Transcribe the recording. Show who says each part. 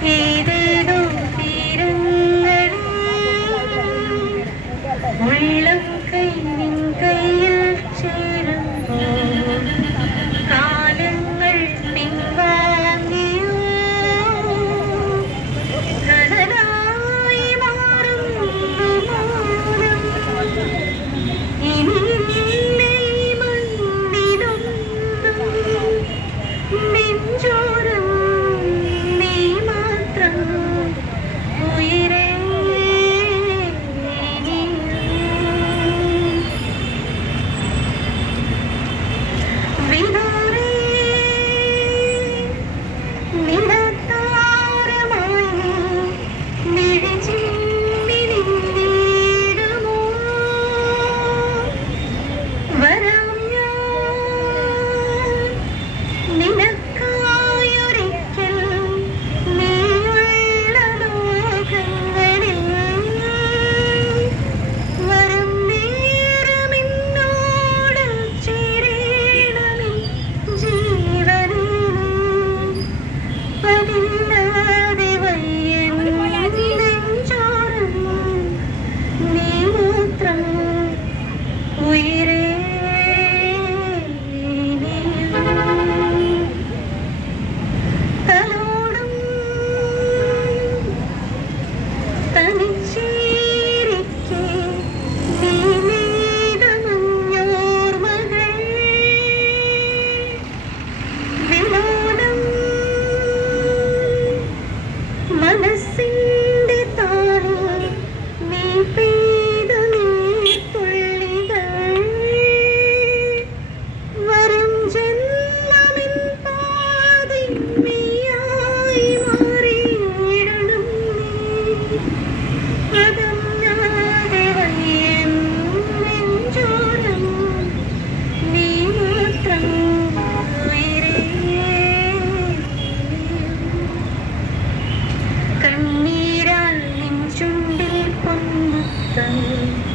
Speaker 1: Baby. sweet 等